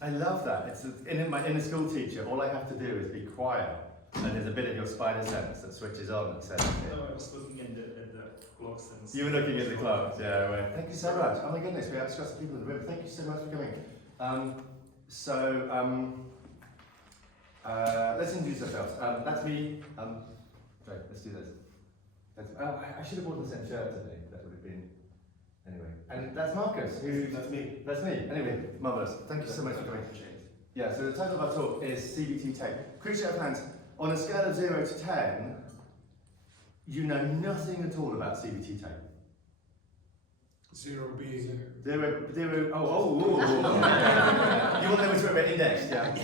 I love that. It's in a school teacher, all I have to do is be quiet, and there's a bit of your spider sense that switches on and says, No, I was looking at the clock sense. You were looking at the clocks, yeah, right. Thank you so much. Oh my goodness, we have got some people in the room. Thank you so much for coming. Let's introduce ourselves. That's me. Sorry, let's do this. I should have bought the same shirt today. That would have been. Anyway. And that's Marcus. That's me. That's me. Anyway, marvellous. Thank you so much for coming. Yeah, so the title of our talk is CBT Tape. Quick show of hands. On a scale of 0 to 10, you know nothing at all about CBT Tape. 0 being. Zero. You want to know which way we're indexed, yeah.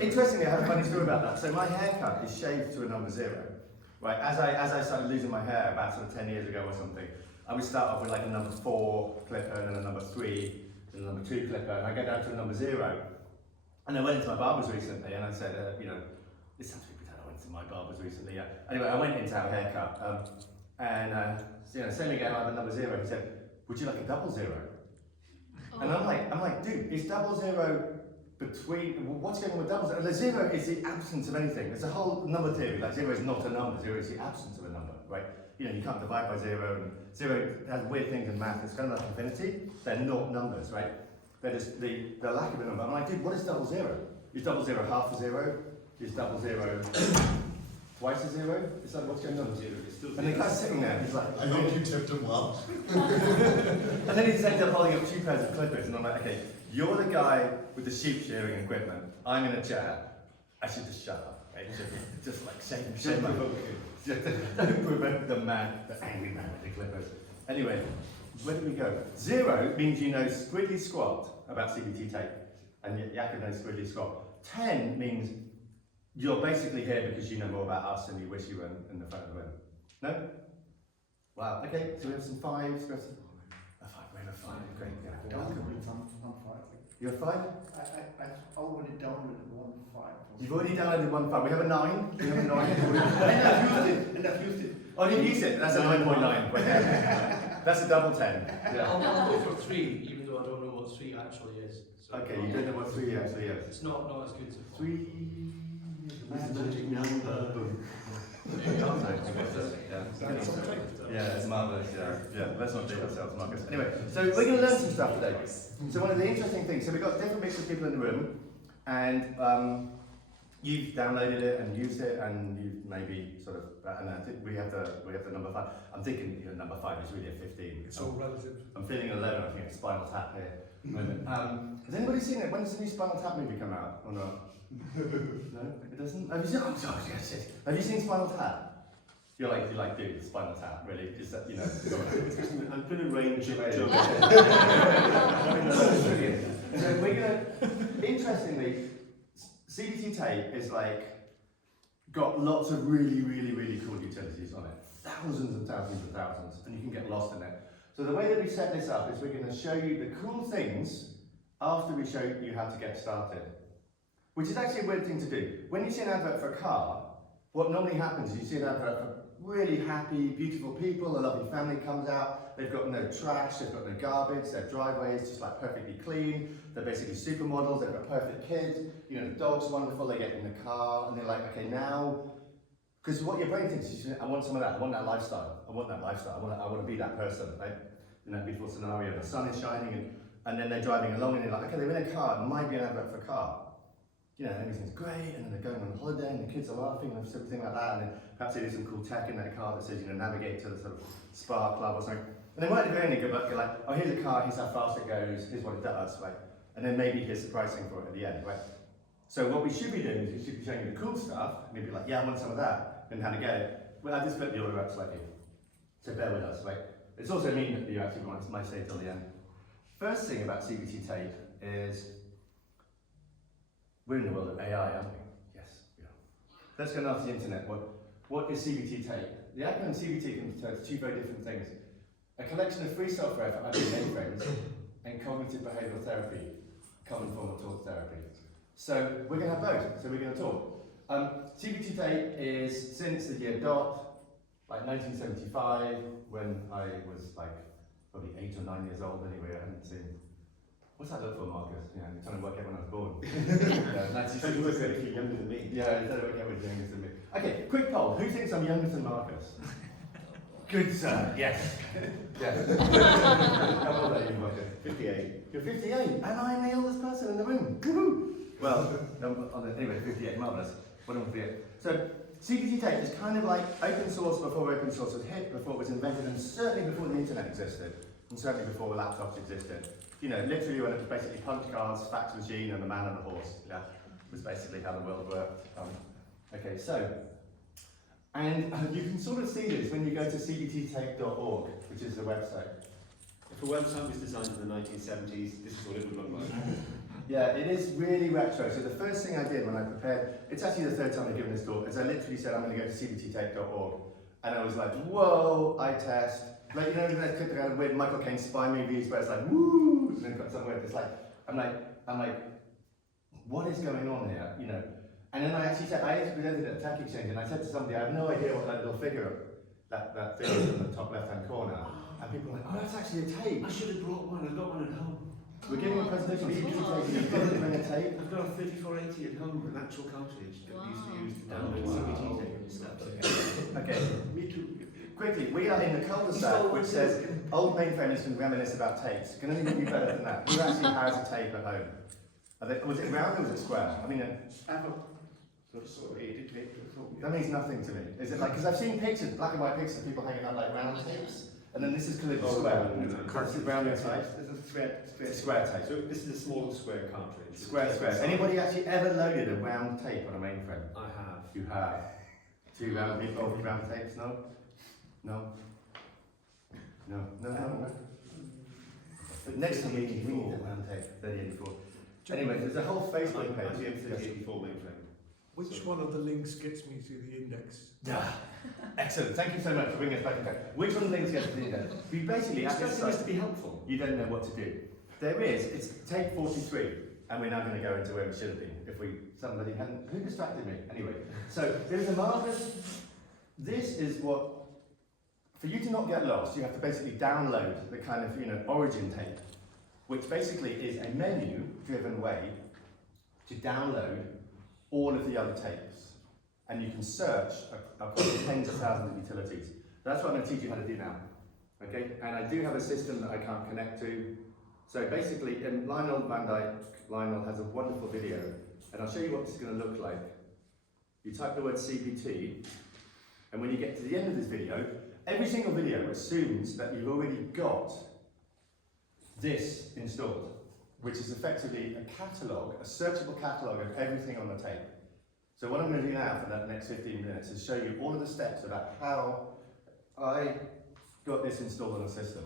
Interestingly, I have a funny story about that. So my haircut is shaved to a number 0. Right, as I started losing my hair about sort of 10 years ago or something, I would start off with like a number 4 clipper and then a number 3 and a number 2 clipper, and I get down to a number 0. And I went into my barber's recently and I said, this sounds really bad, I went to my barber's recently, yeah. Anyway, I went in to have a haircut, same again, I have a number 0. He said, would you like a double 0? Oh. And I'm like, dude, is double 0 between, what's going on with double 0? The 0 is the absence of anything. There's a whole number theory, like 0 is not a number, 0 is the absence of a number, right? You can't divide by 0, and 0 has weird things in math. It's kind of like infinity. They're not numbers, right? They're just the lack of a number. I'm like, dude, what is double 0? Is double 0 half a 0? Is double 0 twice a 0? It's like, what's going on? 0. And the guy's sitting there, he's like, I hope you tipped him well. And then he's ended up holding up 2 pairs of clippers, and I'm like, okay, you're the guy with the sheep shearing equipment. I'm in a chair. I should just shut up, right? Just like shame don't provoke the angry man with the clippers. Anyway, where did we go? 0 means you know squiddly squat about CBT tape, and Jakob knows squiddly squat. 10 means you're basically here because you know more about us than you wish you were in the front of the room. No? Wow, okay, so we have some 5s. We have a 5, great, yeah. Welcome. I'm 5. You're a 5? I've already downloaded 1 5. You've already downloaded 1 5. We have a 9. We have a 9. And I've used it. Oh, you've used it. That's a 9.9. That's a double 10. Yeah. I'll go for 3, even though I don't know what 3 actually is. So Okay, you don't know what 3 actually is. It's not as good as 3 is the magic number. Yeah, it's marvellous, yeah. Let's not date ourselves, Marcus. Anyway, so we're going to learn some stuff today. So one of the interesting things, so we've got different mix of people in the room, and you've downloaded it and used it, and you've maybe sort of, and I think we have the number 5. I'm thinking number 5 is really a 15. It's all relative. I'm feeling 11, I think it's Spinal Tap here. Has anybody seen it? When does the new Spinal Tap movie come out, or not? No, it doesn't. Have you seen? Oh, sorry, yes, yes. Have you seen Spinal Tap? You're like, dude, Spinal Tap, really? Is that, I'm going to range it. So we're gonna, interestingly, CBT Tape is got lots of really, really, really cool utilities on it. Thousands and thousands and thousands, and you can get lost in it. So the way that we set this up is we're going to show you the cool things after we show you how to get started. Which is actually a weird thing to do. When you see an advert for a car, what normally happens is you see an advert for really happy, beautiful people, a lovely family comes out, they've got no trash, they've got no garbage, their driveway is just like perfectly clean, they're basically supermodels, they've got perfect kids, the dog's wonderful, they get in the car, and they're like, okay, now, because what your brain thinks is, I want some of that, I want that lifestyle, I want to be that person, right? In that beautiful scenario, the sun is shining, and then they're driving along, and they're like, okay, they're in a car, it might be an advert for a car. Everything's great, and then they're going on holiday, and the kids are laughing, and everything like that, and then perhaps they do some cool tech in that car that says, navigate to the sort of spa club or something. And they might be going and go like, oh, here's a car, here's how fast it goes, here's what it does, right? And then maybe here's the pricing for it at the end, right? So what we should be doing is we should be showing you the cool stuff, and you'd be like, yeah, I want some of that, and how to get it. Well, I just flip the order up slightly, so bear with us, right? It's also mean that you actually might stay till the end. First thing about CBT Tape is, we're in the world of AI, aren't we? Yes, we are. Let's go off the internet. What is CBT Tape? The acronym CBT can refer to 2 very different things. A collection of free software for open mainframes and cognitive behavioural therapy, common form of talk therapy. So we're going to have both, so we're going to talk. CBT Tape is since the year dot, like 1975, when I was like probably 8 or 9 years old anyway. I hadn't seen What's that look for, Marcus? Yeah, you're trying to work out when I was born. That's So you work out if you're younger than me. Yeah, you're trying to work out when you're younger than me. Okay, quick poll. Who thinks I'm younger than Marcus? Good, sir. Yes. Yes. How old are you, Marcus? 58. You're 58, and I'm the oldest person in the room. Woohoo! Well, anyway, 58, marvellous. What am I? So, CBT Tape is kind of like open source before open source was hit, before it was invented, and certainly before the internet existed, and certainly before the laptops existed. You know, literally when it was basically punch cards, fax machine, and the man and the horse. Yeah, was basically how the world worked. Okay, so, and you can sort of see this when you go to cbttape.org, which is the website. If a website was designed in the 1970s, this is what it would look like. Yeah, it is really retro. So the first thing I did when I prepared, it's actually the third time I've given this talk, is I literally said I'm going to go to cbttape.org. And I was like, whoa, I test. Like, you know, when I clicked around weird Michael Caine spy movies where it's like, woo, and then got somewhere, it's like, I'm like, what is going on here, you know? And then I actually said, I presented at a tech exchange and I said to somebody, I have no idea what that little figure, that thing is in the top left-hand corner. And people were like, oh, that's actually a tape. I should have brought one. I've got one at home. We're giving a presentation on CBT Tape, you didn't bring a tape. I've got a 3480 at home, an actual cartridge that we used to use to download Wow. CBT tape and stuff. Okay, Me too. quickly, we are in the cul-de-sac which says, old mainframers can reminisce about tapes. Can anything be better than that? Who actually has a tape at home? Was it round or was it square? I mean, I have a sort of 80 tape or something. that means nothing to me. Is it like, because I've seen pictures, black and white pictures of people hanging out like round tapes, and then this is clearly square. This is round tape. This is Square tape. So this is a small square cartridge. Square. Anybody actually ever loaded a round tape on a mainframe? I have. You have. 2 round people, round tapes? No? No? No? No. But next time we need a round tape, 3084. Anyway, there's a whole Facebook page. IBM 3084 mainframe. Which one of the links gets me to the index? Yeah. Excellent. Thank you so much for bringing us back in track. Which one of the links gets to the index? We basically have this Expecting this to be helpful. you don't know what to do. There is, it's tape 43, and we're now going to go into where we should have been, if somebody hadn't, who distracted me? Anyway, so there's a marvellous, this is what, for you to not get lost, you have to basically download the kind of, origin tape, which basically is a menu-driven way to download all of the other tapes. And you can search across tens of thousands of utilities. That's what I'm going to teach you how to do now. Okay, and I do have a system that I can't connect to. So basically, Lionel Van Dyke, Lionel has a wonderful video, and I'll show you what this is going to look like. You type the word CBT, and when you get to the end of this video, every single video assumes that you've already got this installed, which is effectively a catalogue, a searchable catalogue of everything on the tape. So what I'm going to do now for that next 15 minutes is show you all of the steps about how I got this installed on the system,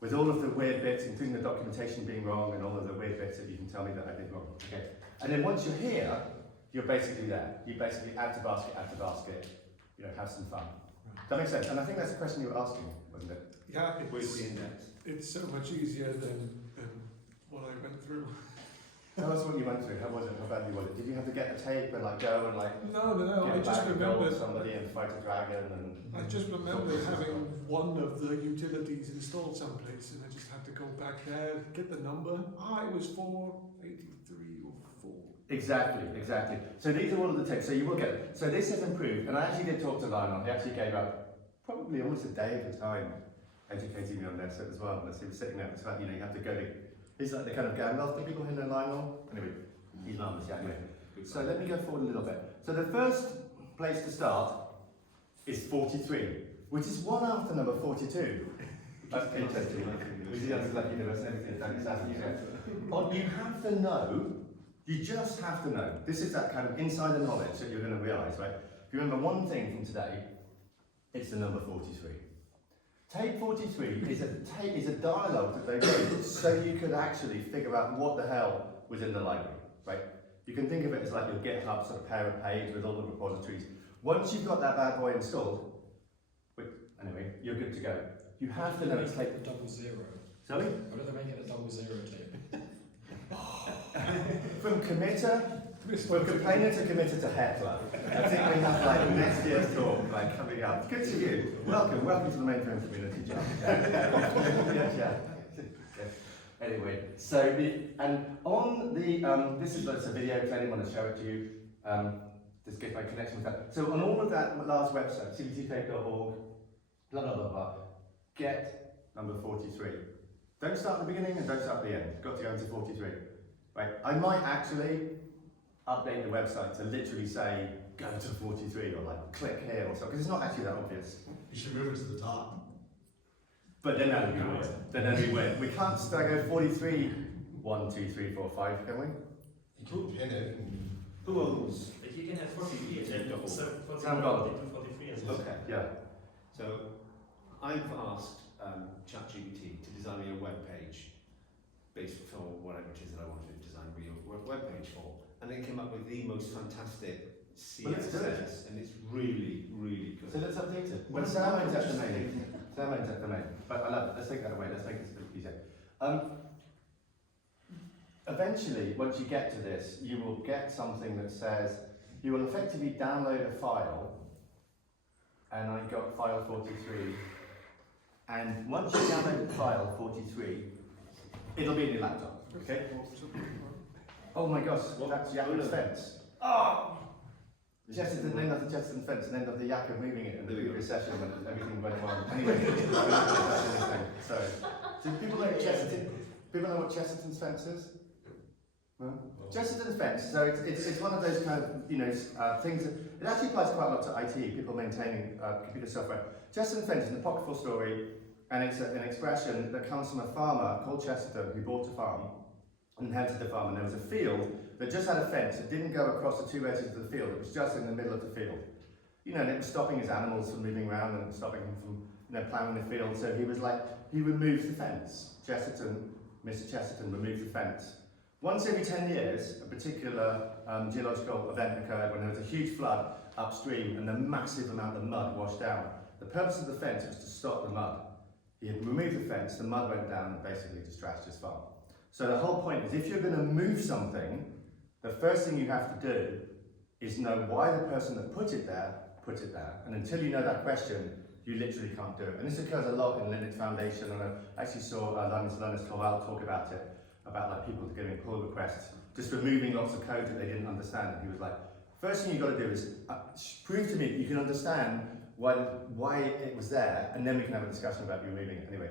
with all of the weird bits, including the documentation being wrong and all of the weird bits that you can tell me that I did wrong. Okay. And then once you're here, you're basically there. You basically add to basket, have some fun. Does that make sense? And I think that's the question you were asking, wasn't it? Yeah, Where's the index? it's so much easier than what I went through. Tell us what you went through. How was it? How badly was it? Did you have to get a tape and go and No, I get just back and go with remember. somebody and fight a dragon and... I just remember having one of the utilities installed someplace, and I just had to go back there, get the number. It was 483 or 4. Exactly. So these are all of the tapes. So you will get it. So this has improved, and I actually did talk to Lionel. He actually gave up probably almost a day of his time educating me on this as well. He was sitting there, it's like, you have to go to... He's like the kind of Gandalf that people who know Lionel. Anyway, he's marvellous, yeah, anyway. So let me go forward a little bit. So the first place to start is 43, which is one after number 42. That's interesting. Which is like you have to know, you just have to know. This is that kind of insider knowledge that you're going to realise, right? If you remember one thing from today, it's the number 43. Tape 43 is a dialogue that they wrote so you could actually figure out what the hell was in the library, right? You can think of it as like your GitHub sort of parent page with all the repositories. Once you've got that bad boy installed, anyway, you're good to go. You have to know it's like... a 00. Sorry? Why don't they make it a 00 tape? From complainer to committer to Hitler. I think we have like next year's talk coming up. Good to you. Welcome to the mainframe community, John. Yeah. Anyway, so on the this is a video because I didn't want to show it to you. Just get my connection with that. So on all of that last website, cbttape.org, blah blah blah blah, get number 43. Don't start at the beginning and don't start at the end. Got to go into 43. Right? I might actually update the website to literally say go to 43 or like click here or something because it's not actually that obvious. You should move it to the top. But then that would be weird. Then we win. We can't go 43, 1, 2, 3, 4, 5, can we? You could pin it. Who owns? But you can have 43 and then Double. 43 Sam Gold. and 43 as well. Okay, yeah. So I've asked ChatGPT to design me a web page based for whatever it is that I wanted to design a real web page for, and it came up with the most fantastic Well, let's do it. CSS, and it's really, really good. So let's update it. Well, Sam owns that domain. Sam owns that domain. But I love it. Let's take that away. Let's make this a bit easier. Eventually, once you get to this, you will get something that says you will effectively download a file, and I got file 43. And once you download the file 43, it'll be in your laptop. Okay? Oh my gosh, that's Yakker's fence. Oh! Chesterton, name of the Chesterton fence, name of the Yakker moving it in the previous session when everything went wrong. Anyway, sorry. Do people know Chesterton? People know what Chesterton's fence is? No? Chesterton's fence. So it's one of those kind of things that it actually applies quite a lot to IT, people maintaining computer software. Chesterton fence is an apocryphal story, and it's an expression that comes from a farmer called Chesterton who bought a farm and inherited the farm, and there was a field that just had a fence. It didn't go across the two edges of the field. It was just in the middle of the field. And it was stopping his animals from moving around and stopping him from ploughing the field. So he removed the fence. Mr. Chesterton removed the fence. Once every 10 years, a particular geological event occurred when there was a huge flood upstream and a massive amount of mud washed down. The purpose of the fence was to stop the mud. He had removed the fence, the mud went down and basically just trashed his farm. So the whole point is, if you're going to move something, the first thing you have to do is know why the person that put it there. And until you know that question, you literally can't do it. And this occurs a lot in Linux Foundation, and I actually saw Linus Torvald talk about it, about like people getting pull requests, just removing lots of code that they didn't understand. And he was like, first thing you've got to do is prove to me that you can understand why it was there, and then we can have a discussion about you removing it. Anyway,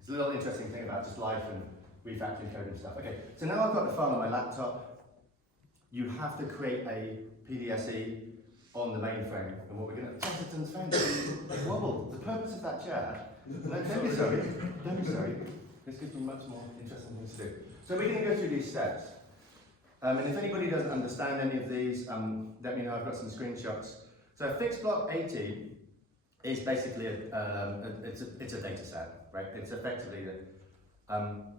it's a little interesting thing about just life and refactoring code and stuff. Okay, so now I've got the file on my laptop. You have to create a PDSE on the mainframe, and what we're going to... Chesterton's phone wobbled. The purpose of that chair... Don't be sorry. This gives me much more interesting things to do. So we're going to go through these steps. And if anybody doesn't understand any of these, let me know. I've got some screenshots. So fixed block 80 is basically it's a data set, right? It's effectively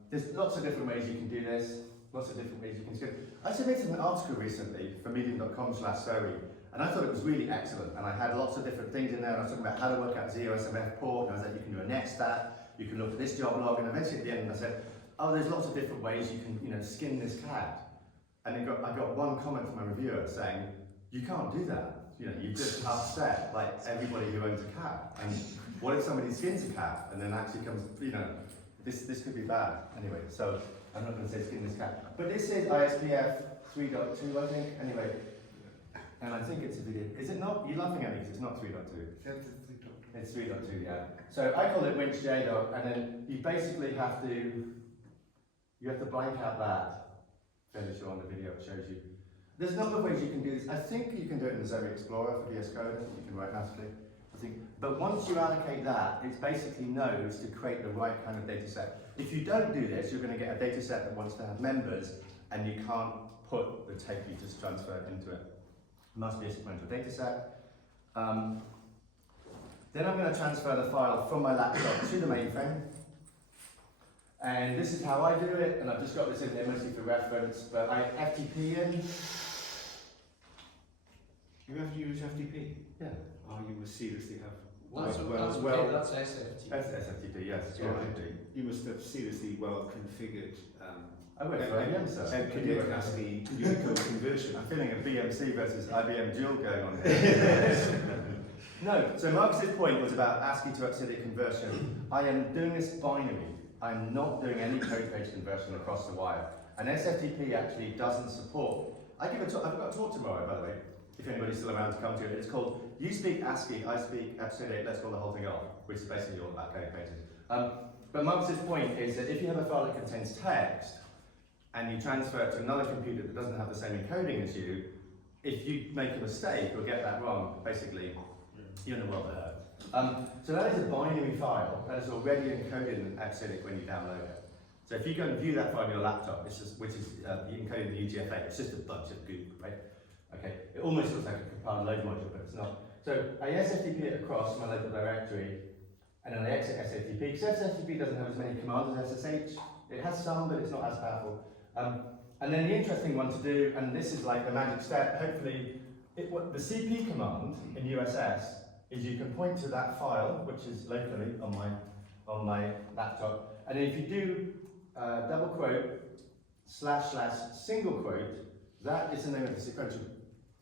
there's lots of different ways you can do this, lots of different ways you can do it. I submitted an article recently for medium.com/Zoe, and I thought it was really excellent, and I had lots of different things in there, and I was talking about how to work out ZOSMF port, and I was like, you can do a net stat, you can look at this job log, and eventually at the end I said, oh, there's lots of different ways you can skin this cat. And I got one comment from a reviewer saying, you can't do that. You've just upset like everybody who owns a cat. And what if somebody skins a cat and then actually comes, this could be bad. Anyway, so I'm not going to say skin this cat. But this is ISPF 3.2, I think. Anyway, and I think it's a video. Is it not? You're laughing at me because it's not 3.2. It's 3.2, yeah. So I call it winch.j, and then you basically have to blank out that. Fairly sure on the video it shows you. There's a number of ways you can do this. I think you can do it in the Zoe Explorer for VS Code. I think you can write natively. But once you allocate that, it basically knows to create the right kind of data set. If you don't do this, you're going to get a data set that wants to have members, and you can't put the tape you just transferred into it. It must be a sequential data set. Then I'm going to transfer the file from my laptop to the mainframe. And this is how I do it, and I've just got this in there mostly for reference, but I FTP in. You have to use FTP? Yeah. Oh, you must seriously have... That's SFTP. That's SFTP, yes. Yeah, you must have seriously well configured I work for IBM, sir. Encoded ASCII Unicode conversion. I'm feeling a BMC versus IBM duel going on here. No, so Marcus's point was about ASCII to Exilic conversion. I am doing this binary. I'm not doing any code page conversion across the wire. And SFTP actually doesn't support. I've got a talk tomorrow, by the way, if anybody's still around to come to it. It's called You Speak ASCII, I Speak Absolute, let's call the whole thing off, which is basically all about code pages. But Mark's point is that if you have a file that contains text and you transfer it to another computer that doesn't have the same encoding as you, if you make a mistake or get that wrong, basically, you're in the world of hurt. So that is a binary file that is already encoded in ABSIDIC when you download it. So if you go and view that file on your laptop, which is encoded in the UTF-8, it's just a bunch of goop, right? Okay, it almost looks like a compiled load module, but it's not. So I SFTP it across my local directory, and then I exit SFTP, because SFTP doesn't have as many commands as SSH. It has some, but it's not as powerful. And then the interesting one to do, and this is like the magic step, hopefully, the CP command in USS is you can point to that file, which is locally on my laptop, and if you do double quote / single quote, that is the name of the sequential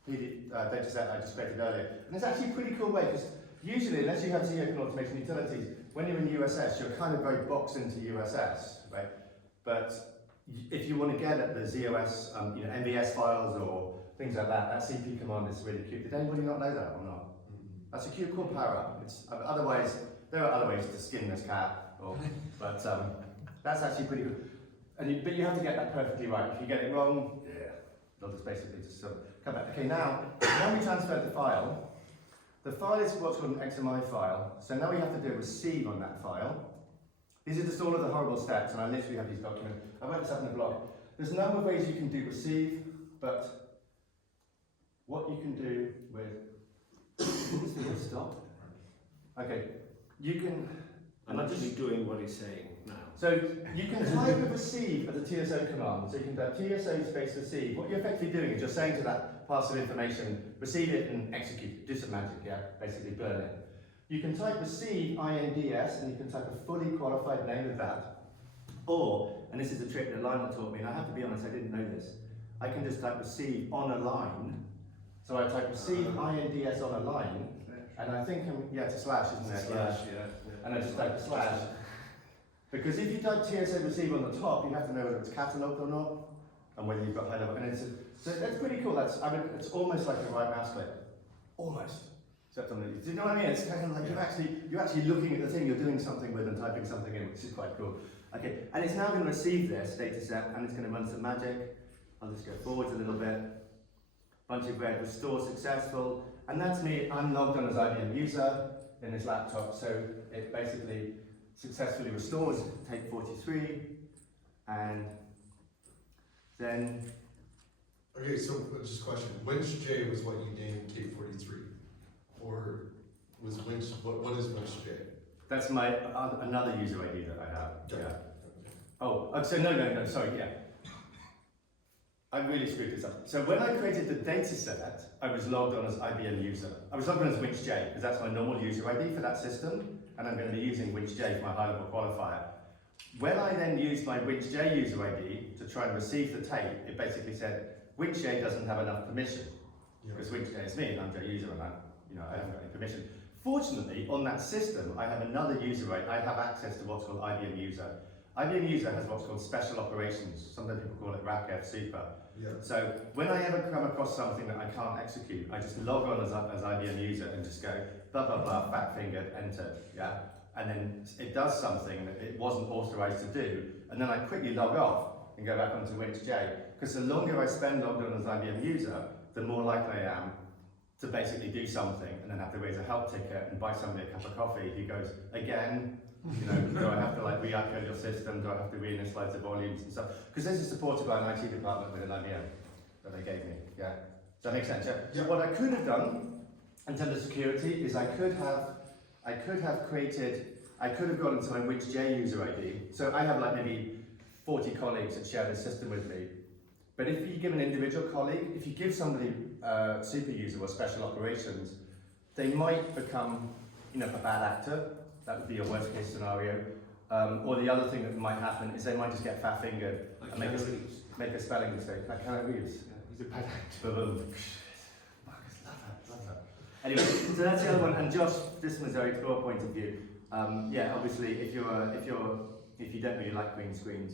data set I just created earlier. And it's actually a pretty cool way, because usually, unless you have Z-Open automation utilities, when you're in USS, you're kind of very boxed into USS, right? But if you want to get at the ZOS, MVS files or things like that, that CP command is really cute. Did anybody not know that or not? That's a cute, cool power up. Otherwise, there are other ways to skin this cat, but that's actually pretty good. But you have to get that perfectly right. If you get it wrong, they'll just basically just sort of come back. Okay, now we transferred the file. The file is what's called an XMI file. So now we have to do a receive on that file. These are just all of the horrible steps, and I literally have these documents. I wrote this up in the blog. There's a number of ways you can do receive, but what you can do with this video stop. Okay, you can. I'm actually doing what he's saying now. So you can type a receive as a TSO command. So you can type TSO space receive. What you're effectively doing is you're saying to that parcel information, receive it and execute it. Do some magic, yeah, basically burn it. You can type receive INDS and you can type a fully qualified name of that. Or, and this is a trick that Lionel taught me, and I have to be honest, I didn't know this. I can just type receive on a line. So I type receive INDS on a line, and I think, it's a slash, isn't it? Slash, yeah. And I just type a slash. Because if you type TSO receive on the top, you have to know whether it's catalogued or not, and whether you've got high level. And so that's pretty cool. It's almost like a right mouse click. Almost. Except on the, do you know what I mean? It's kind of like you're actually looking at the thing you're doing something with and typing something in, which is quite cool. Okay, and it's now going to receive this data set, and it's going to run some magic. I'll just go forwards a little bit. Bunch of red, restore successful, and that's me. I'm logged on as IBM user in this laptop, so it basically successfully restores tape 43, and then. Okay, so just a question. Winch J was what you named tape 43, or was Winch? What is Winch J? That's my another user ID that I have. Okay. Yeah. Oh, so no, sorry, yeah. I really screwed this up. So when I created the data set, I was logged on as IBM user. I was logged on as Winch J, because that's my normal user ID for that system, and I'm going to be using Winch J for my high-level qualifier. When I then used my Winch J user ID to try and receive the tape, it basically said, Winch J doesn't have enough permission, because Winch J is me, and I'm J user, and I haven't got any permission. Fortunately, on that system, I have another user ID. I have access to what's called IBM user. IBM user has what's called special operations. Sometimes people call it RACF super. Yeah. So when I ever come across something that I can't execute, I just log on as IBM user and just go blah blah blah, fat fingered, enter, yeah, and then it does something that it wasn't authorized to do, and then I quickly log off and go back onto Winch J, because the longer I spend logged on as IBM user, the more likely I am to basically do something and then have to raise a help ticket and buy somebody a cup of coffee who goes, again, do I have to re-upcode your system? Do I have to reinitialize the volumes and stuff? Because this is supported by an IT department with an IBM that they gave me. Yeah, does that make sense? Yeah. So what I could have done in terms of security is I could have gone into my Winch J user ID. So I have maybe 40 colleagues that share this system with me. But if you give an individual colleague, if you give somebody super user or special operations, they might become, a bad actor. That would be a worst case scenario. Or the other thing that might happen is they might just get fat fingered and make a spelling mistake. Like Keanu Reeves. He's a bad actor. Marcus, love that. Anyway, so that's the other one. And Josh, this was a very explore point of view. Obviously, if you're if you don't really like green screens.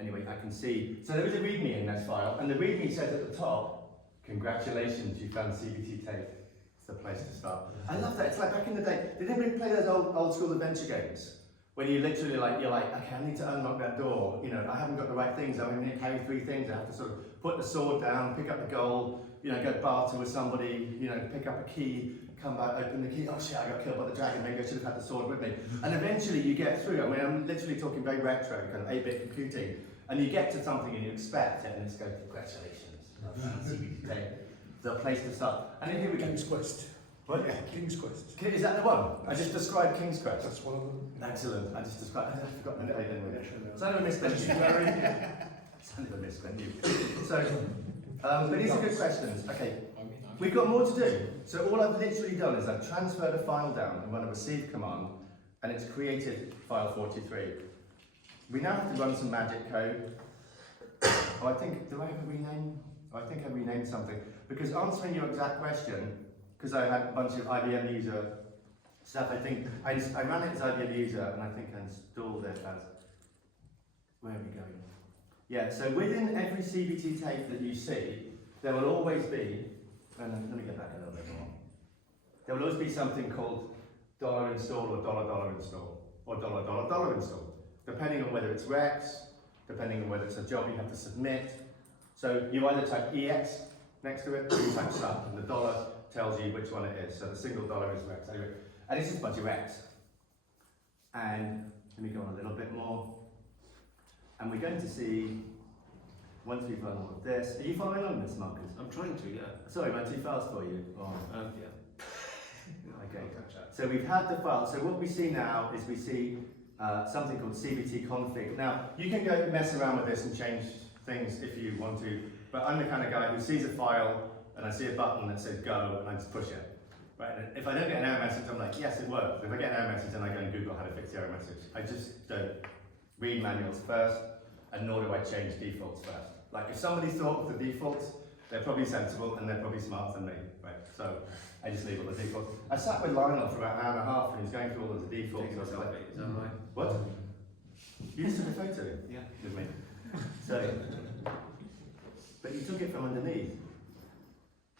Anyway, I can see, so there is a README in this file, and the README says at the top, congratulations, you found CBT Tape. It's the place to start. I love that. It's like back in the day, did anybody play those old school adventure games? When you literally you're like, okay, I need to unlock that door. You know, I haven't got the right things. I need to carry 3 things. I have to sort of put the sword down, pick up the gold, you know, go barter with somebody, you know, pick up a key, come back, open the key. Oh shit, I got killed by the dragon. Maybe I should have had the sword with me. And eventually you get through. I mean, I'm literally talking very retro, kind of 8-bit computing. And you get to something and you expect it, and it's going, congratulations. CBT Tape. The place to start. And then here we go. King's Quest. What? King's Quest. Is that the one? I just described King's Quest. That's one of them. Excellent. I just described. I forgot the name anyway. Son of a misspent you. Son of a misspent you. So, but these are good questions. Okay, we've got more to do. So all I've literally done is I've transferred a file down and run a receive command, and it's created file 43. We now have to run some magic code. Oh, I think, do I have a rename? Oh, I think I renamed something. Because answering your exact question, because I had a bunch of IBM user stuff, I think, I ran it as IBM user, and I think I installed it as, where are we going? Yeah, so within every CBT tape that you see, there will always be, and let me get back a little bit more. There will always be something called $install or $$ install, or $$ install. Depending on whether it's Rex, depending on whether it's a job you have to submit. So you either type EX next to it, or you type sub, and the dollar tells you which one it is. So the single dollar is Rex. Anyway, and it's just a bunch of Rex. And let me go on a little bit more. And we're going to see, once we've run all of this, are you following along this, Marcus? I'm trying to, yeah. Sorry, am I too fast for you? Or, Yeah. okay. So we've had the file. So what we see now is we see something called CBT config. Now, you can go mess around with this and change things if you want to, but I'm the kind of guy who sees a file and I see a button that says go and I just push it. Right? And if I don't get an error message, I'm like, yes, it worked. If I get an error message, then I go and Google how to fix the error message. I just don't read manuals first, and nor do I change defaults first. Like if somebody thought of the defaults, they're probably sensible and they're probably smarter than me, right? So I just leave all the defaults. I sat with Lionel for about an hour and a half and he was going through all of the defaults. Taking I was a like, selfie, is that right? what? You just took a photo Yeah. with me. So, but you took it from underneath.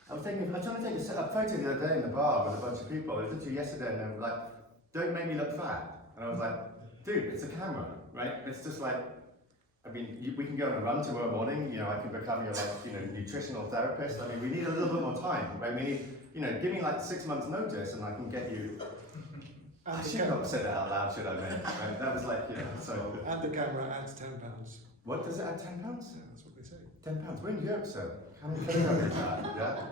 I was trying to take a photo the other day in the bar with a bunch of people. I was literally yesterday and they were like, don't make me look fat. And I was like, dude, it's a camera, right? It's just like, I mean, we can go on a run tomorrow morning, you know, I can become your nutritional therapist. I mean, we need a little bit more time, right? We need, give me like 6 months notice and I can get you. I should not have said that out loud, should I, mate? Right? That was like, so. And the camera adds £10. What does it add, £10? Yeah, that's what they say. £10. We're in Europe, sir. How many kilograms is that? Yeah?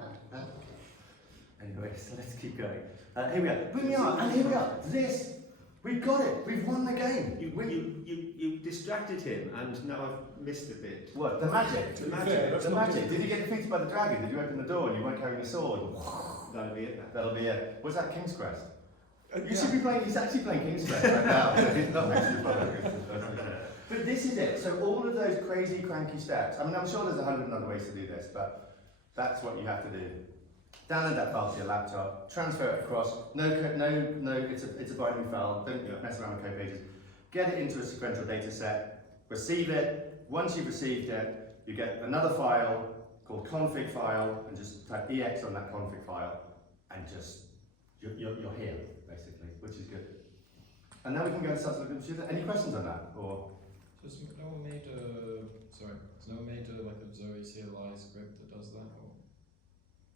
Anyway, so let's keep going. Here we are. Bring me on, and here we are. We've got it. We've won the game. You distracted him, and now I've missed a bit. What? The magic. The magic. The magic. Did you get defeated by the dragon? Did you open the door and you weren't carrying a sword? That'll be it. That'll be it. Was that King's Quest? You Yeah. should be playing. He's actually playing King's Quest right now. He's not actually playing King's Quest. But this is it. So all of those crazy, cranky steps. I mean, I'm sure there's 100 other ways to do this, but that's what you have to do. Download that file to your laptop, transfer it across. No, it's a binary file. Don't mess around with code pages. Get it into a sequential data set. Receive it. Once you've received it, you get another file called config file, and just type ex on that config file, and just you're here basically, which is good. And now we can go and start to look at the computer. Any questions on that, or? Has no one made like a Zoe CLI script that does that, or?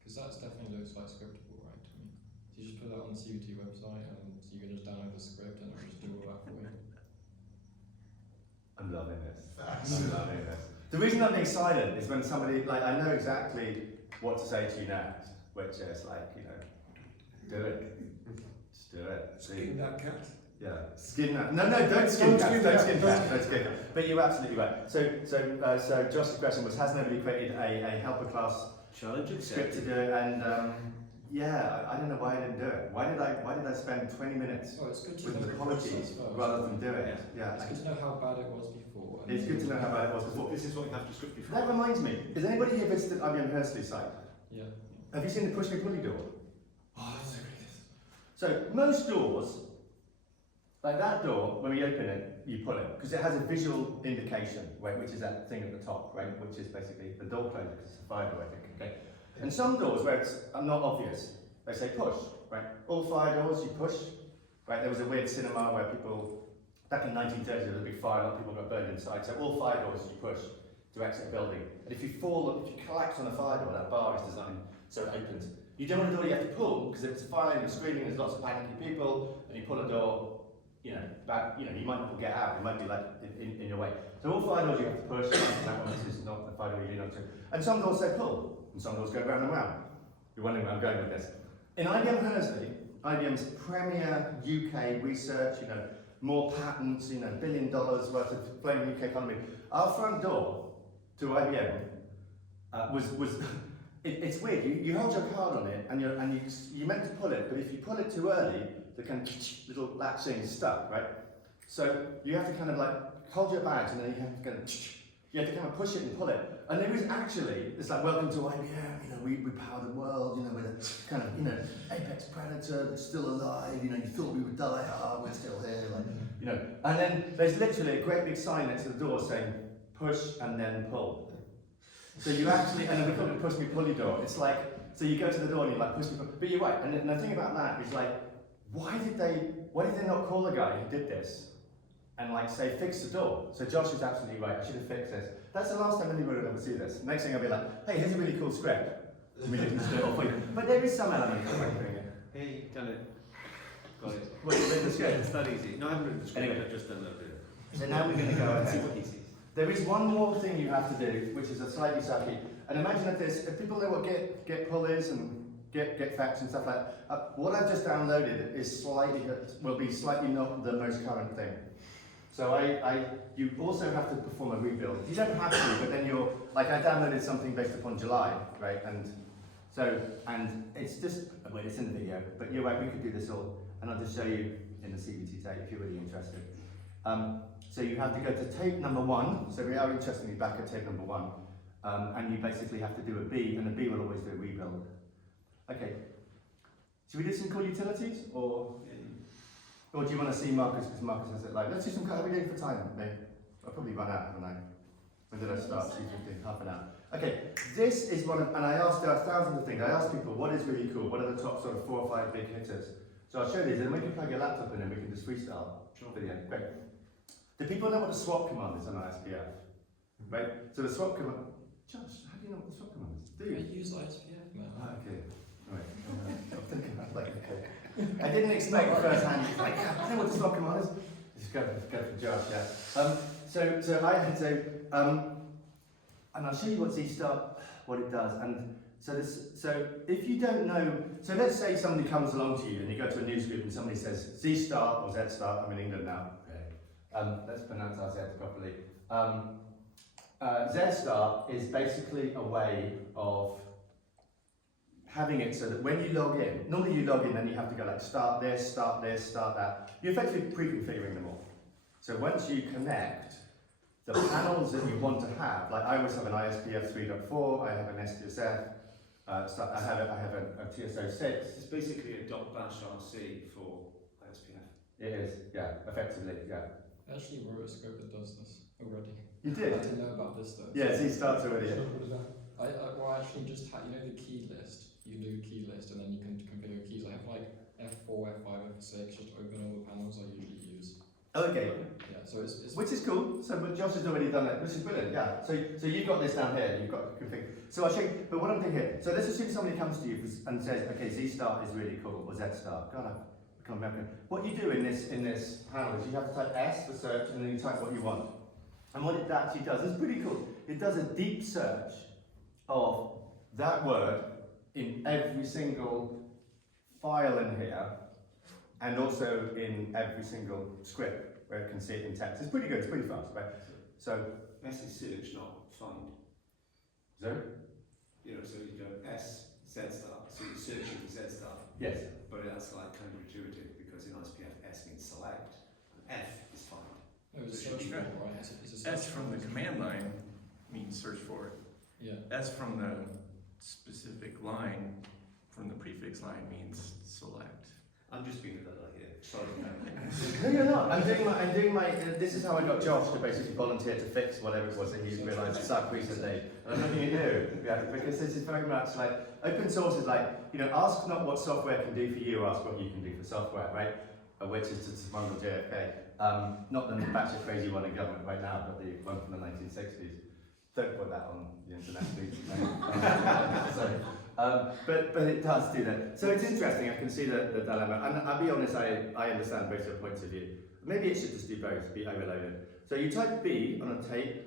Because that definitely looks like scriptable, right, to me. So you just put that on the CBT website, and so you can just download the script and it'll just do all that for you. I'm loving this. I'm loving this. The reason I'm being silent is when somebody, like, I know exactly what to say to you next, which is like, do it. Just do it. Skin that cat. Yeah, skin that. No, don't skin cats. Don't skin cats. But you're absolutely right. So Josh's question was: has nobody created a helper class Challenge script to do it? And I don't know why I didn't do it. Why did I spend 20 minutes Oh, it's good to with know an the apology process first. rather than do it? Yeah, It's good to know how bad it was before. and it's good to know how bad it was before. This is what you have to script before. That reminds me. Has anybody here visited IBM Hursley's site? Yeah. Have you seen the push me pulley door? Oh, So most doors like that door, when we open it, you pull it, because it has a visual indication, right, which is that thing at the top, right, which is basically the door closer, because it's a fire door, I think, okay? And some doors where it's not obvious, they say push, right? All fire doors, you push, right? There was a weird cinema where people, back in 1930s, there was a big fire, a lot of people got burned inside, so all fire doors you push to exit a building. And if you collapse on a fire door, that bar is designed so it opens. You don't want a door you have to pull, because if it's a fire and you're screaming, there's lots of panicky people, and you pull a door, you might not get out, it might be like in your way. So all fire doors you have to push, that one is not the fire door you do not to. And some doors say pull, and some doors go round and round. You're wondering where I'm going with this. In IBM Hursley, IBM's premier UK research, more patents, $1 billion worth of flaming UK economy. Our front door to IBM it's weird. You hold your card on it, and you're meant to pull it, but if you pull it too early, the kind of little latch thing is stuck, right? So you have to kind of like hold your badge, and then you have to kind of push it and pull it. And there is actually, it's like, welcome to IBM, we power the world, with a kind of, apex predator that's still alive, you thought we would die, we're still here, And then there's literally a great big sign next to the door saying, push and then pull. So you actually, and then we call it a push me pulley door. It's like, so you go to the door and you're like, push me pull, but you're right. And the thing about that is like, why did they not call the guy who did this and like say, fix the door? So Josh is absolutely right, I should have fixed this. That's the last time anybody will ever see this. Next thing I'll be like, hey, here's a really cool script. We didn't do it all for you. But there is some element of like doing it. Hey, done it. Got it. Well, you read the script. It's that easy. No, I haven't written the script, Anyway. I've just done that bit. So now we're going to go See ahead. what he sees. There is one more thing you have to do, which is a slightly sucky. And imagine if people know what get pull is and get facts and stuff like that. What I've just downloaded is will be slightly not the most current thing. So you also have to perform a rebuild. You don't have to, but then I downloaded something based upon July, right? And it's just, well, it's in the video, but you're right, we could do this all, and I'll just show you in the CBT tape if you're really interested. So you have to go to tape number 1, so we are interestingly back at tape number 1, and you basically have to do a B, and the B will always do a rebuild. Okay, should we do some cool utilities, or do you want to see Marcus, because Marcus has it live? Let's do some, how are we doing for time, mate? I'll probably run out, haven't I? When did I start? 2:15, half an hour. Okay, this is one of, and I asked, there are thousands of things, I asked people, what is really cool? What are the top sort of 4 or 5 big hitters? So I'll show these, and then we can plug your laptop in and we can just freestyle video. Great. Do people know what the swap command is on ISPF? Right? So the swap command, Josh, how do you know what the swap command is? Do I you? use ISPF, man. Okay, right. I'm thinking about like, okay. I didn't expect firsthand, like, yeah, I know what the swap command is. Just go for Josh, yeah. And I'll show you what what it does. And so if you don't know, so let's say somebody comes along to you and you go to a news group and somebody says Z start or Z start. I'm in England now. Let's pronounce our Z properly. Z start is basically a way of having it so that when you log in, normally you log in and you have to go like start this, start that. You're effectively pre-configuring them all. So once you connect, the panels that you want to have, like I always have an ISPF 3.4, I have an STSF, I have a TS06. It's basically a .bashrc for ISPF. It is, yeah, effectively, yeah. I actually wrote a script that does this already. You I did? didn't know about this though. Yeah, Z starts already. So what is that? I actually just had, the key list. You can do a key list and then you can configure keys. I have like F4, F5, F6, just open all the panels I usually use. Okay, Yeah, so it's which is cool. So but Josh has already done it, which is brilliant, yeah. So you've got this down here, you've got config. So I'll show you, but what I'm doing here, so let's assume somebody comes to you and says, okay, Z start is really cool, or Z start. God, I've become American. What you do in this panel is you have to type S for search and then you type what you want. And what it actually does is pretty cool. It does a deep search of that word in every single file in here, and also in every single script where it can see it in text. It's pretty good, it's pretty fast, right? So, S is search, not find. so? So you go S, Z start, so you're searching for Z start. Yes. But that's like counterintuitive because in ISPF S means select, and F is find. No, it's So search you for, go- right? It's a search S from the command line means search for it. Yeah. S from the specific line, from the prefix line means select. I'm just being a little here. Sorry. No, you're not. I'm doing my. This is how I got Josh to basically volunteer to fix whatever it was that he realised sucked recently. And I'm looking at you, yeah, because this is very much like open source is like, you know, ask not what software can do for you, ask what you can do for software, right? Which is to smuggle JFK. Not the batshit crazy one in government right now, but the one from the 1960s. Don't put that on the internet, please. Sorry. But it does do that. So it's interesting, I can see the dilemma. And I'll be honest, I understand both your points of view. Maybe it should just do both, be overloaded. So you type B on a tape,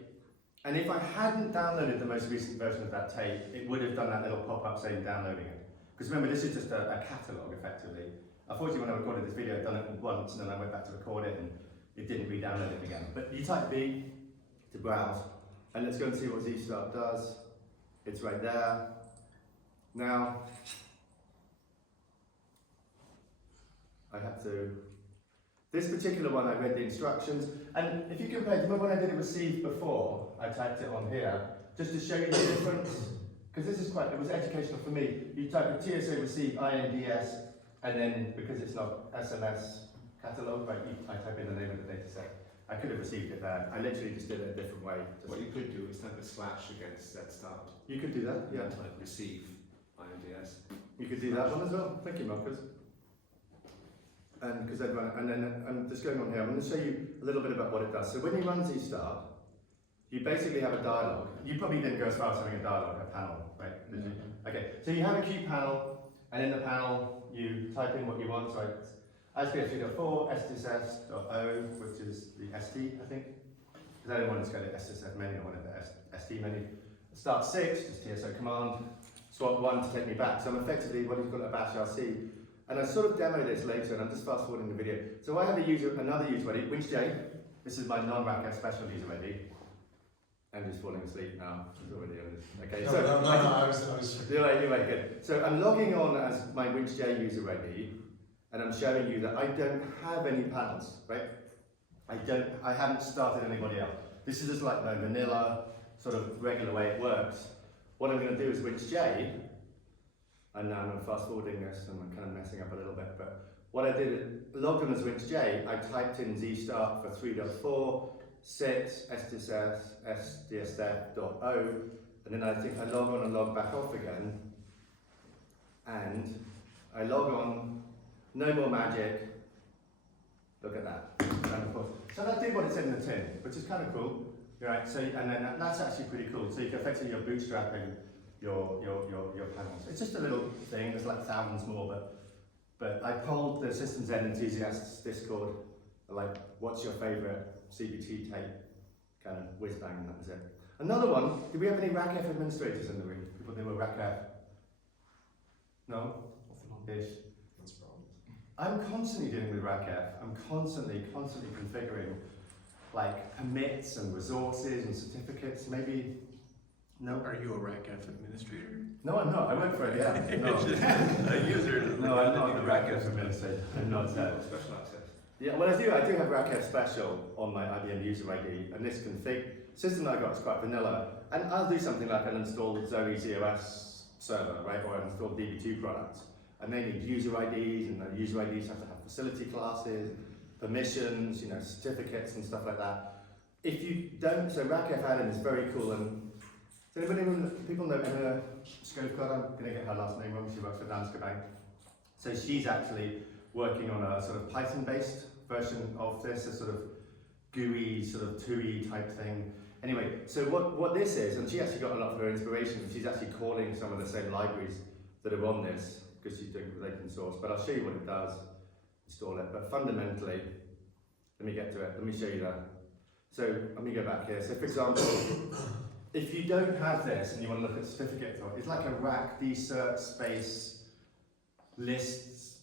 and if I hadn't downloaded the most recent version of that tape, it would have done that little pop-up saying downloading it. Because remember, this is just a catalogue, effectively. Unfortunately, when I recorded this video, I'd done it once, and then I went back to record it, and it didn't re-download it again. But you type B to browse, and let's go and see what ZStart does. It's right there. Now, I have to, this particular one I read the instructions, and if you compare, remember when I did it receive before, I typed it on here, just to show you the difference, because this is it was educational for me. You type a TSA receive INDS, and then because it's not SMS catalog, right, I type in the name of the data set. I could have received it there. I literally just did it a different way. What you could do is type a slash against that start. You could do that, yeah. And type receive INDS. You could do that one as well. Thank you, Marcus. And because and then I'm just going on here. I'm going to show you a little bit about what it does. So when you run ZStart, you basically have a dialogue. You probably didn't go as far as having a dialogue, a panel, right? Did you? Okay. So you have a queue panel, and in the panel you type in what you want. So ISPF3.4 STSS.O, which is the ST, I think. Because I didn't want to go to STSS menu. I wanted the ST menu. Start 6, just TSO command. Swap 1 to take me back. So I'm effectively what he's got a bash RC. And I sort of demo this later, and I'm just fast forwarding the video. So I have another user ID, WinchJ. This is my non-RACF special user ID. I'm just falling asleep now. It's already on this. Okay. No, I was. Anyway, good. So I'm logging on as my WinchJ user ID, and I'm showing you that I don't have any panels, right? I haven't started anybody else. This is just like my vanilla, sort of regular way it works. What I'm going to do is WinchJ, and now I'm fast forwarding this, and I'm kind of messing up a little bit, but what I did, logged on as WinchJ, I typed in ZStart for 3.4, 6, STSS, SDSF.O, and then I think I log on and log back off again, and I log on, no more magic, look at that, and of course, so that did what it said in the tin, which is kind of cool. Right, so and then that's actually pretty cool. So you can effectively you're bootstrapping your panels. It's just a little thing. There's like thousands more, but I polled the Systems Ed enthusiasts Discord, like, what's your favourite CBT tape? Kind of whiz bang, and that was it. Another one. Did we have any RACF administrators in the room? People who were RACF? No. Ish. That's problems. I'm constantly dealing with RACF. I'm constantly configuring like permits and resources and certificates. Maybe no. Are you a RACF administrator? No, I'm not. I work for it. Yeah. No. A user. No, I'm not the RACF administrator. I'm not. Special access. Yeah. Well, I do have RACF special on my IBM user ID, and this config system I got is quite vanilla. And I'll do something like an install Zoe ZOS server, right, or an install DB2 products, and they need user IDs, and the user IDs have to have facility classes, permissions, you know, certificates and stuff like that. If you don't, so RACF add-in is very cool. And does people know Emma Skovkod? I'm going to get her last name wrong. She works for Danske Bank. So she's actually working on a sort of Python-based version of this, a sort of GUI, sort of TUI type thing. Anyway, so what this is, and she actually got a lot of her inspiration. She's actually calling some of the same libraries that are on this because she's doing it with open source. But I'll show you what it does. Install it, but fundamentally, let me get to it, let me show you that. So let me go back here. So for example, if you don't have this and you want to look at certificate, it's like a rack dsert space lists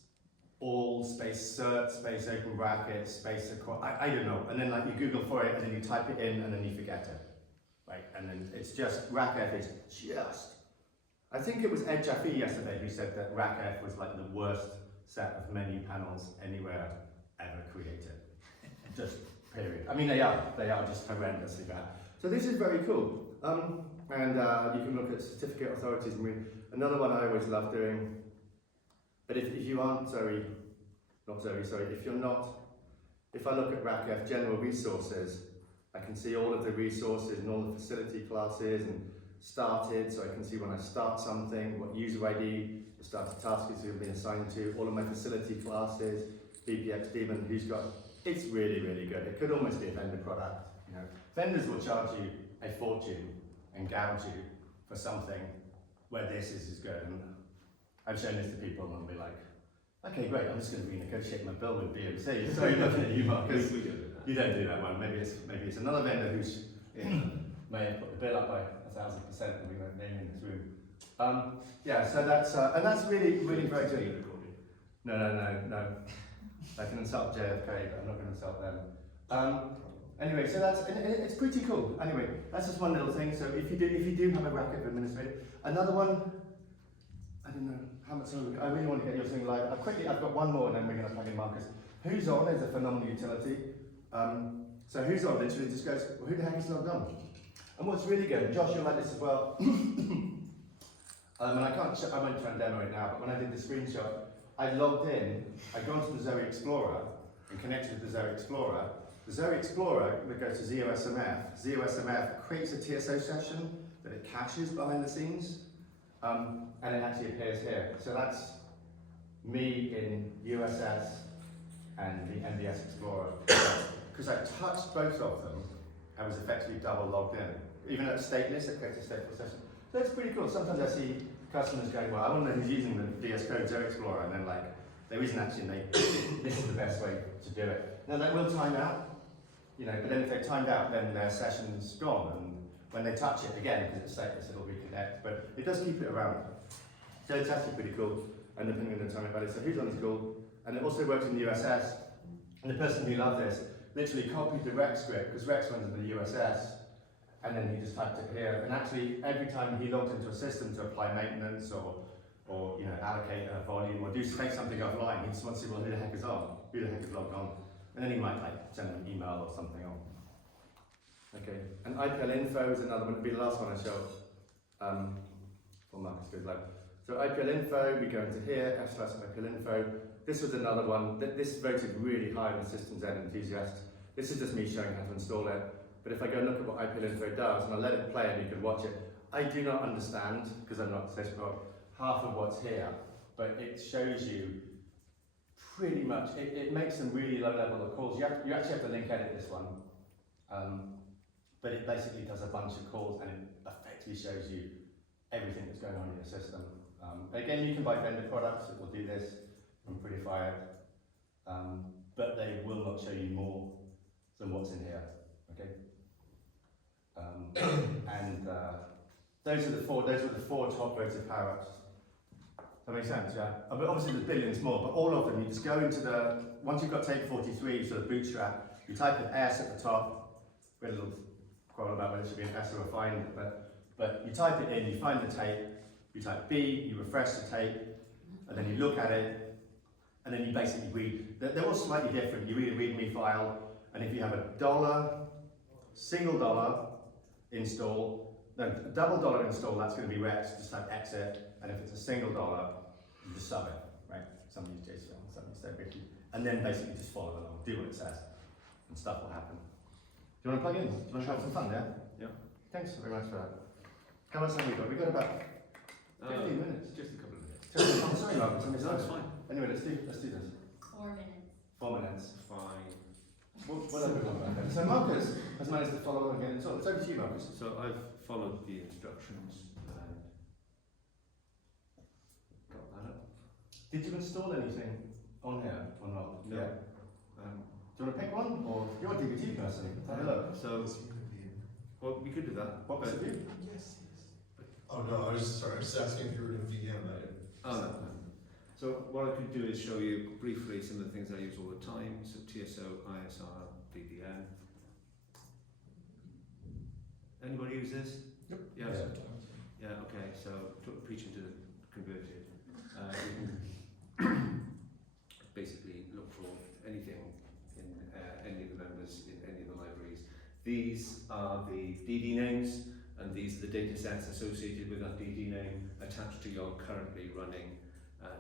all space cert space open brackets space I don't know, and then like you Google for it and then you type it in and then you forget it, right? And then it's just RACF is just. I think it was Ed Jaffe yesterday who said that RACF was like the worst set of menu panels anywhere ever created. Just period. I mean, they are just horrendously bad. So this is very cool. And you can look at certificate authorities. I mean, another one I always love doing. But if you aren't if you're not if I look at RACF general resources, I can see all of the resources and all the facility classes and started, so I can see when I start something, what user ID, the starter task is going to be assigned to, all of my facility classes, BPX daemon, who's got, it's really, really good. It could almost be a vendor product. You know, vendors will charge you a fortune and gouge you for something where this is good. And I've shown this to people and they'll be like, okay, great, I'm just going to renegotiate my bill with BMC. Sorry, looking at you, Marcus. We don't do that. You don't do that one. Maybe it's another vendor who's may have put the bill up by 1,000%, and we won't name in this room. Yeah, so that's and that's really very good. No. I can insult JFK, but I'm not going to insult them. Anyway, so that's it's pretty cool. Anyway, that's just one little thing. So if you do have a RACF administrator, another one. I don't know how much I really want to get your thing live. I've got one more, and then we're going to plug in Marcus. Who's on is a phenomenal utility. So who's on literally just goes, well, who the heck is logged on? And what's really good, Josh, you'll like this as well. And I won't try and demo it now, but when I did the screenshot, I logged in, I'd gone to the Zoe Explorer and connected with the Zoe Explorer. The Zoe Explorer would go to ZOSMF. ZOSMF creates a TSO session that it caches behind the scenes, and it actually appears here. So that's me in USS and the MBS Explorer. Because I touched both of them, I was effectively double logged in. Even at stateless, it creates a stateful session. So it's pretty cool. Sometimes I see customers going, well, I want to know who's using the VS Code Zoe Explorer, and then like, there isn't actually, this is the best way to do it. Now they will time out, you know, but then if they're timed out, then their session's gone, and when they touch it again, because it's stateless, it'll reconnect, but it does keep it around. So it's actually pretty cool, and depending on the time about it. So who's on is cool, and it also works in the USS, and the person who loved this literally copied the Rex script, because Rex runs in the USS, and then he just typed it here. And actually, every time he logged into a system to apply maintenance or you know, allocate a volume or take something offline, he just wants to see, well, who the heck is on? Who the heck is logged on? And then he might like send an email or something on. Okay, and IPL info is another one. It'll be the last one I show. For Marcus goes live. So IPL info, we go into here, /IPL info. This was another one. This voted really high on the Systems Ed enthusiast. This is just me showing how to install it. But if I go and look at what IPL info does, and I'll let it play and you can watch it, I do not understand, because I'm not sysprog, half of what's here, but it shows you pretty much, it makes some really low level of calls. You actually have to link edit this one, but it basically does a bunch of calls and it effectively shows you everything that's going on in your system. Again, you can buy vendor products that will do this from Prettyfire, but they will not show you more than what's in here. Okay. Those are the four top voted power ups. That makes sense, yeah? But obviously there's billions more, but all of them, you just go into once you've got tape 43, you sort of bootstrap, you type an S at the top, we had a little quarrel about whether it should be an S or a find, but you type it in, you find the tape, you type B, you refresh the tape, and then you look at it, and then you basically read. They're all slightly different. You read a README file, and if you have a single dollar install, no, double dollar install, that's going to be Rex, just type exit, and if it's a single dollar, you just sub it, right? Some use JSON, some use Davage, and then basically just follow along, do what it says, and stuff will happen. Do you want to plug in? Do you want to have some fun, yeah? Yeah. Thanks very much for that. How much time have we got? We've got about 15 minutes. Just a couple of minutes. I'm sorry, Marcus, I missed No, that. it's fine. Anyway, let's do this. 4 minutes. 4 minutes. Fine. What have we got back then? So Marcus has managed to follow along again. So it's over to you, Marcus. So I've followed the instructions and got that up. Did you install anything on here or not? No. Yeah. Do you want to pick one? Or you're a DBT person? Have a look. So, well, we could do that. What was it? Yes. Oh no, I was just asking if you were in VM. Oh no. So what I could do is show you briefly some of the things I use all the time. So TSO, ISR, DDN. Anybody use this? Yep. Yes. Yeah. Yeah. Okay. So preaching to the converted. You can basically look for anything in any of the members in any of the libraries. These are the DD names, and these are the data sets associated with that DD name attached to your currently running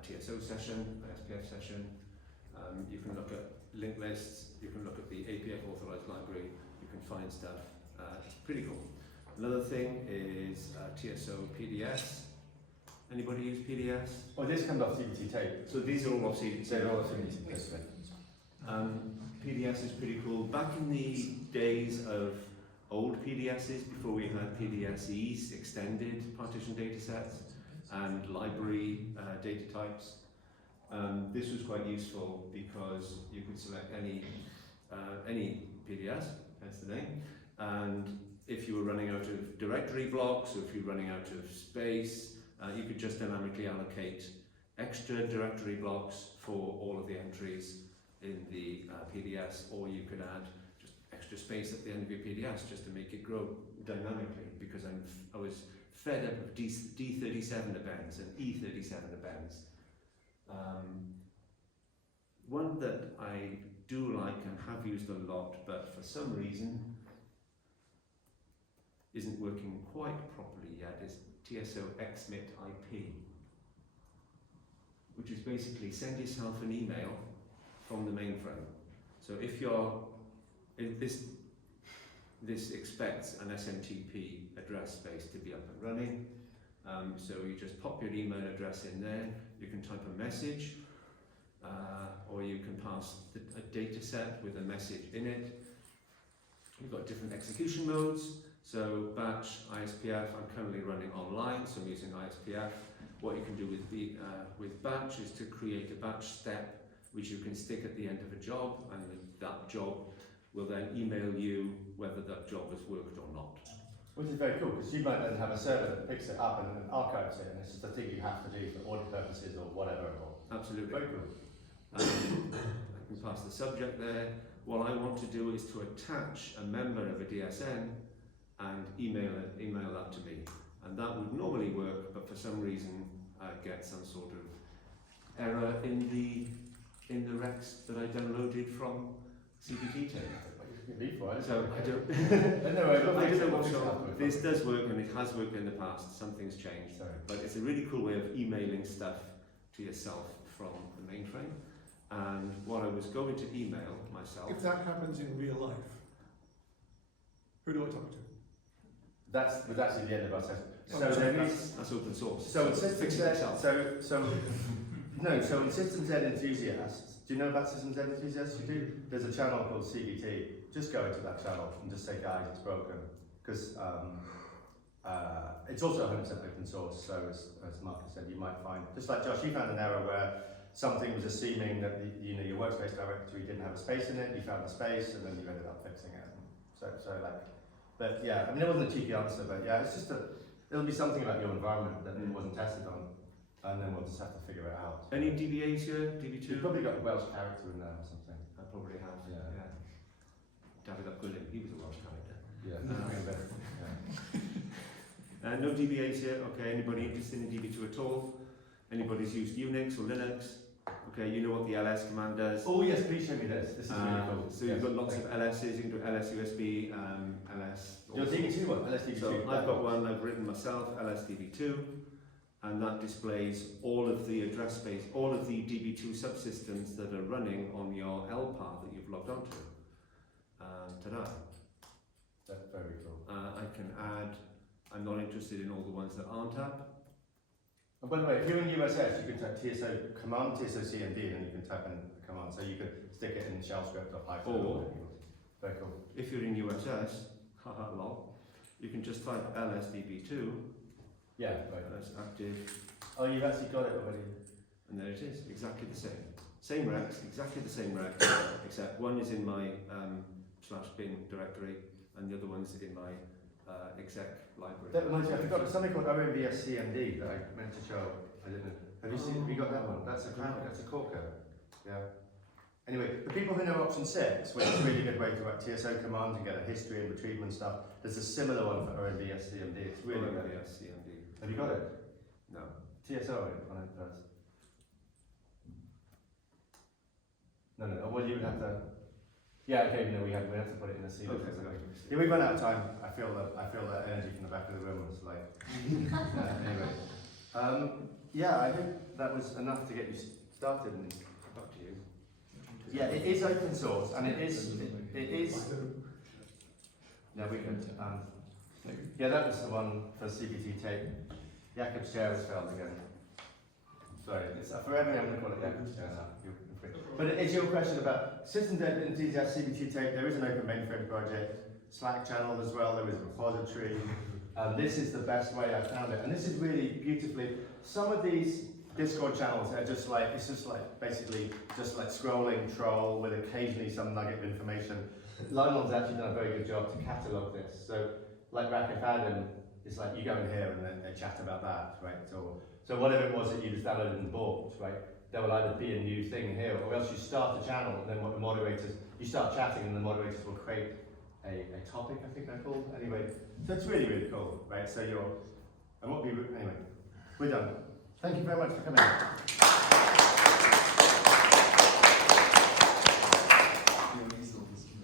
TSO session, SPF session. You can look at linked lists, you can look can find stuff. It's pretty cool. Another thing is TSO PDS. Anybody use PDS? Oh, this comes off CBT Tape. So these are all off CBT So Tape. they're all off CBT Tape. PDS is pretty cool. Back in the days of old PDSs, before we had PDSEs, extended partition data sets, and library data types, this was quite useful because you could select any PDS, that's the name, and if you were running out of directory blocks, or if you were running out of space, you could just dynamically allocate extra directory blocks for all of the entries in the PDS, or you could add just extra space at the end of your PDS just to make it grow dynamically, because I was fed up of D37 appends and E37 appends. One that I do like and have used a lot, but for some reason isn't working quite properly yet, is TSO XMIT IP, which is basically send yourself an email from the mainframe. So if this expects an SMTP address space to be up and running, so you just pop your email address in there, you can type a message, or you can pass a data set with a message in it. We've got different execution modes, so batch, ISPF, I'm currently running online, so I'm using ISPF. What you can do with batch is to create a batch step which you can stick at the end of a job, and that job will then email you whether that job has worked or not. Which is very cool, because you might then have a server that picks it up and archives it, and it's just a thing you have to do for audit purposes or whatever. Absolutely. Very cool. I can pass the subject there. What I want to do is to attach a member of a DSN and email that to me. And that would normally work, but for some reason I get some sort of error in the recs that I downloaded from CBT Tape. So I don't know what's wrong. This does work, and it has worked in the past. Something's changed. Sorry. But it's a really cool way of emailing stuff to yourself from the mainframe. And what I was going to email myself. If that happens in real life, who do I talk to? That's actually the end of our session. So That's open source. So in fix Systems it yourself. So in Systems Ed Enthusiasts, do you know about Systems Ed Enthusiasts? You do? There's a channel called CBT. Just go into that channel and just say, guys, it's broken. Because it's also 100% open source, so as Marcus said, you might find, just like Josh, you found an error where something was assuming that your workspace directory didn't have a space in it, you found a space, and then you ended up fixing it. But yeah, I mean, it wasn't a cheeky answer, but yeah, it's just it'll be something about your environment that it wasn't tested on, and then we'll just have to figure it out. Any DBAs here? DB2? You've probably got a Welsh character in there or something. I probably have. Yeah. Davage, he was a Welsh character. Yeah. No DBAs here. Okay. Anybody interested in DB2 at all? Anybody's used Unix or Linux? Okay, you know what the ls command does. Oh yes, please show me this. This is really cool. So you've got lots of LSs. You can do ls USB, ls. Your DB2 one, LSDB2. So I've got one I've written myself, LSDB2, and that displays all of the address space, all of the DB2 subsystems that are running on your L path that you've logged onto. Ta-da! That's very cool. I can add. I'm not interested in all the ones that aren't up. And by the way, if you're in USS, you can type TSO command, TSO CMD, and then you can type in a command. So you could stick it in shell script or Python. Or, very cool. If you're in USS, haha lol, you can just type LSDB2. Yeah, right. That's active. Oh, you've actually got it already. And there it is, exactly the same. Same recs, exactly the same rec, except one is in my /bin directory, and the other one's in my exec library. That reminds me, I forgot, there's something called OMBS CMD that I meant to show. I didn't. Have you got that one? That's a corker. Yeah. Anyway, the people who know option 6, which is a really good way to write TSO commands and get a history and retrieval and stuff, there's a similar one for OMBS CMD. It's really good. OMBS CMD. Have you got it? No. TSO on it does. No. Well, you would have to. Yeah, okay. No, we have to put it in a CD. Okay. Yeah, we've run out of time. I feel that energy from the back of the room was like. Anyway, yeah, I think that was enough to get you started. And Up to you. yeah, it is open source, and it is Yeah, we could. Yeah, that was the one for CBT Tape. Jakob's chair has failed again. Sorry, it's forever I'm going to call it Jakob's chair now. You're free. But it's your question about systems enthusiast CBT Tape. There is an Open Mainframe Project, Slack channel as well. There is a repository. This is the best way I found it, and this is really beautifully. Some of these Discord channels are just like, it's just like basically just like scrolling troll with occasionally some nugget of information. Lionel's actually done a very good job to catalogue this. So like Rack and Adam, it's like you go in here and then they chat about that, right? So whatever it was that you just downloaded and bought, right? There will either be a new thing here, or else you start a channel and then what the moderators, you start chatting and the moderators will create a topic, I think they're called. Anyway, so it's really, really cool, right? So anyway, we're done. Thank you very much for coming.